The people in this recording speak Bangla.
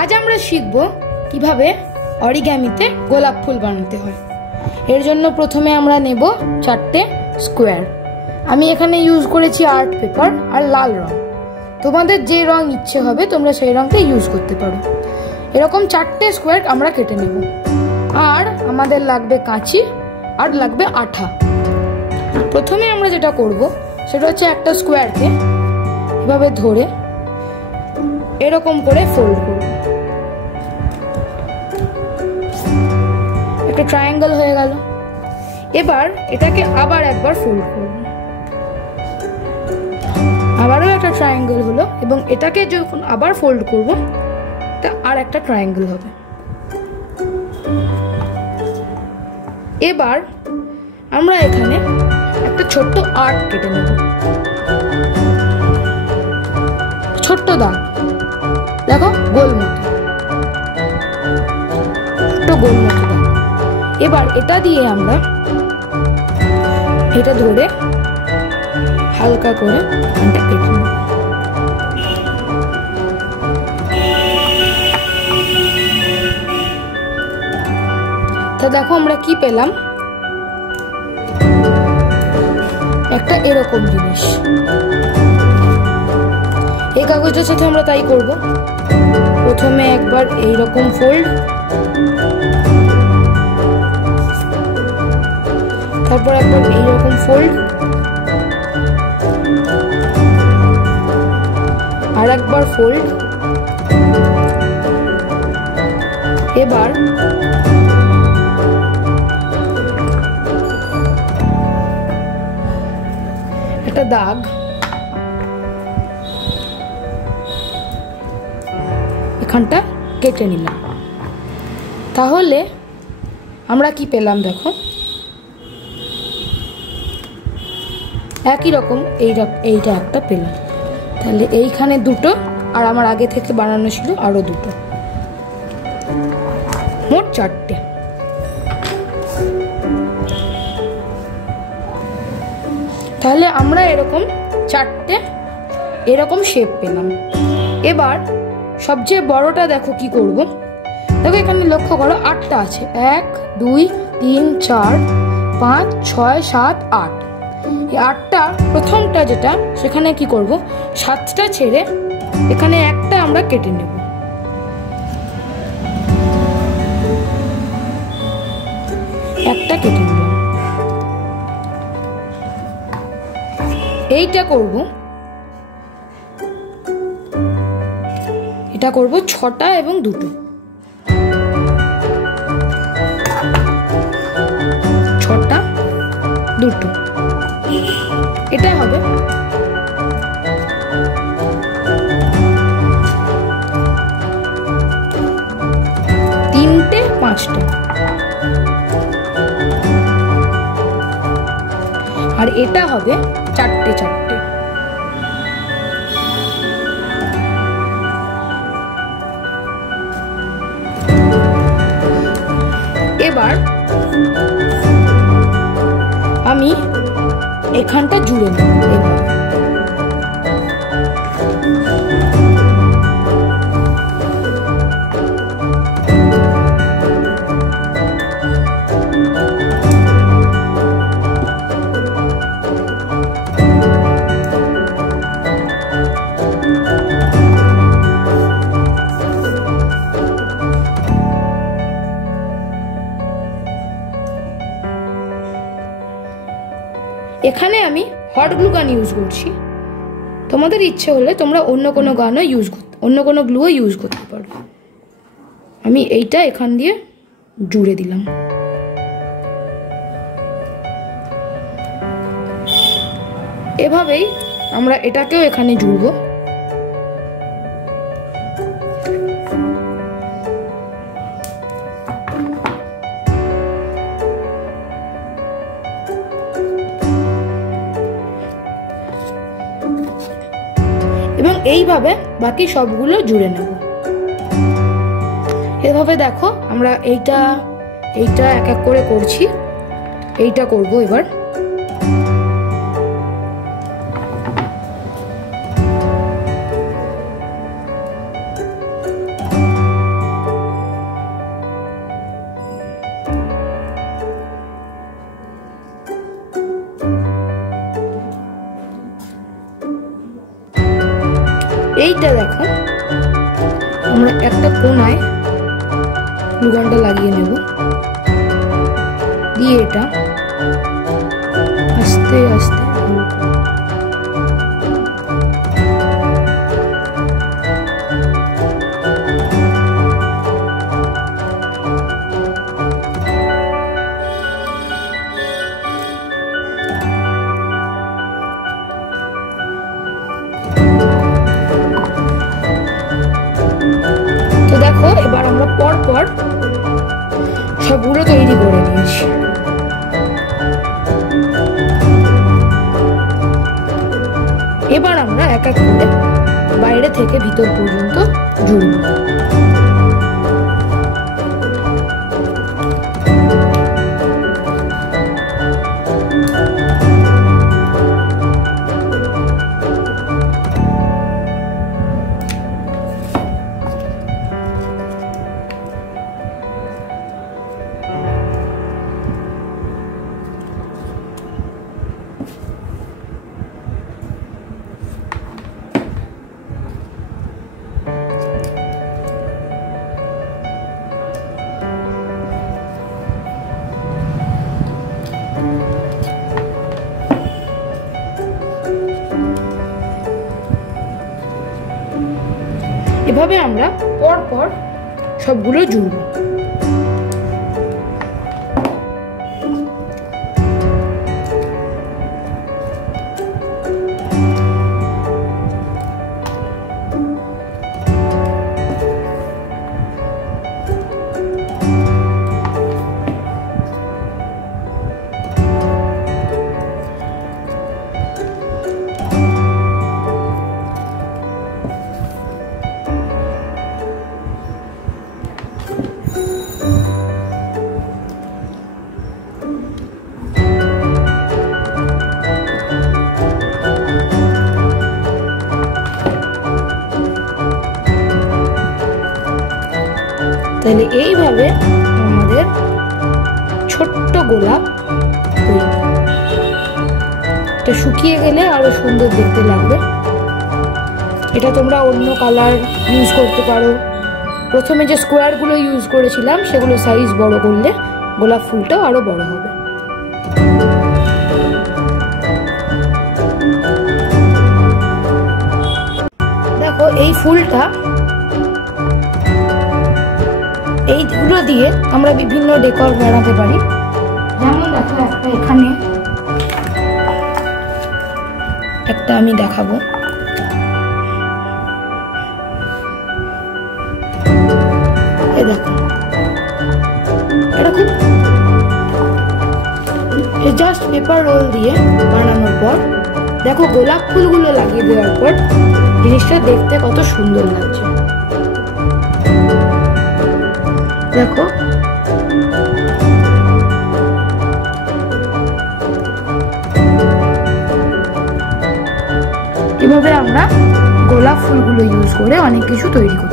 আজ আমরা শিখব কিভাবে অরিগ্যামিতে গোলাপ ফুল বানাতে হয়। এর জন্য প্রথমে আমরা নেব 4টে স্কোয়ার। আমি এখানে ইউজ করেছি আর্ট পেপার আর লাল রং। তোমাদের যে রং ইচ্ছে হবে তোমরা সেই রংটা ইউজ করতে পারো। এরকম 4টে স্কোয়ার আমরা কেটে নেব। আর আমাদের লাগবে কাঁচি আর লাগবে আঠা। প্রথমে আমরা যেটা করব সেটা হচ্ছে একটা স্কোয়ারকে এভাবে ধরে এরকম করে ফোল্ড করব। একটা ট্রায়াঙ্গেল হয়ে গেল। এবার এটাকে আবার একবার ফোল্ড করব, আবারও একটা ট্রায়াঙ্গেল হলো এবং এটাকে যখন আবার ফোল্ড করব তা আর একটা ট্রায়াঙ্গেল হবে। এবার আমরা এখানে একটা ছোট্ট আর্ক কেটে নেব, ছোট্ট দাগ, দেখো গোল মতো, ছোট্ট গোল মতো দাগ। এবার এটা দিয়ে আমরা এটা ধরে হালকা করে এখানটা কেটে নেব। তা দেখো আমরা কি পেলাম, একটা এরকম জিনিস। এই কাগজটার সাথে আমরা তাই করব। প্রথমে একবার এইরকম ফোল্ড, তারপর একবার এইরকম ফোল্ড, আর একবার ফোল্ড। এবার একটা দাগ এখানটা কেটে নিলাম। তাহলে আমরা কি পেলাম দেখো, একই রকম এইটা একটা পেলাম। তাহলে এইখানে দুটো আর আমার আগে থেকে বানানো ছিল আরো দুটো, মোট 4টে। তাহলে আমরা এরকম 4টে এরকম শেপ পেলাম। এবার সবচেয়ে বড়টা দেখো কি করব। দেখো এখানে লক্ষ্য করো 8টা আছে, 1 2 3 4 5 6 7 8। এই 8টা প্রথমটা যেটা সেখানে কি করব, 7টা ছেড়ে এখানে একটা আমরা কেটে নেব। একটা কেটে নিলাম। এইটা করব, এটা করব 6টা এবং 2টো। 6টা 2টো এটা হবে। তিনটে 5টা আর এটা হবে 4টে 4টে। এবার আমি এখানটা জুড়ে নেব। এখানে আমি হট গ্লু গান ইউজ করছি। তোমাদের ইচ্ছে হলে তোমরা অন্য কোনো গানও অন্য কোনো গ্লুও ইউজ করতে পারো। আমি এইটা এখান দিয়ে জুড়ে দিলাম। এভাবেই আমরা এটাকেও এখানে জুড়বো। এবং এইভাবে বাকি সবগুলো জুড়ে নেব। এভাবে দেখো আমরা এইটা এক এক করে করছি। এইটা করব এবার। এইটা দেখো, আমরা একটা কোনায় গ্লুগানটা লাগিয়ে নেব, দিয়ে এটা আস্তে আস্তে দেখো। এবার আমরা পর পর সবগুলো তৈরি করে নিয়েছি। এবার আমরা এক এক করে বাইরে থেকে ভিতর পর্যন্ত জুড়ব। এভাবে আমরা পর পর সবগুলো জুড়ব। তাহলে এইভাবে আমাদের ছোট্ট গোলাপ তৈরি। এটা শুকিয়ে গেলে আরো সুন্দর দেখতে লাগবে। এটা তোমরা অন্য কালার ইউজ করতে পারো। প্রথমে যে স্কোয়ারগুলো ইউজ করেছিলাম সেগুলো সাইজ বড় করলে গোলাপ ফুলটাও আরো বড় হবে। দেখো এই ফুলটা, এইগুলো দিয়ে আমরা বিভিন্ন ডেকর বানাতে পারি। যেমন দেখো একটা এখানে একটা আমি দেখাবো। এই দেখো, এটা খুব জাস্ট পেপার রোল দিয়ে বানানোর পর দেখো গোলাপ ফুলগুলো লাগিয়ে দেওয়ার পর জিনিসটা দেখতে কত সুন্দর লাগছে। দেখো এভাবে আমরা গোলাপ ফুলগুলো ইউজ করে অনেক কিছু তৈরি করি।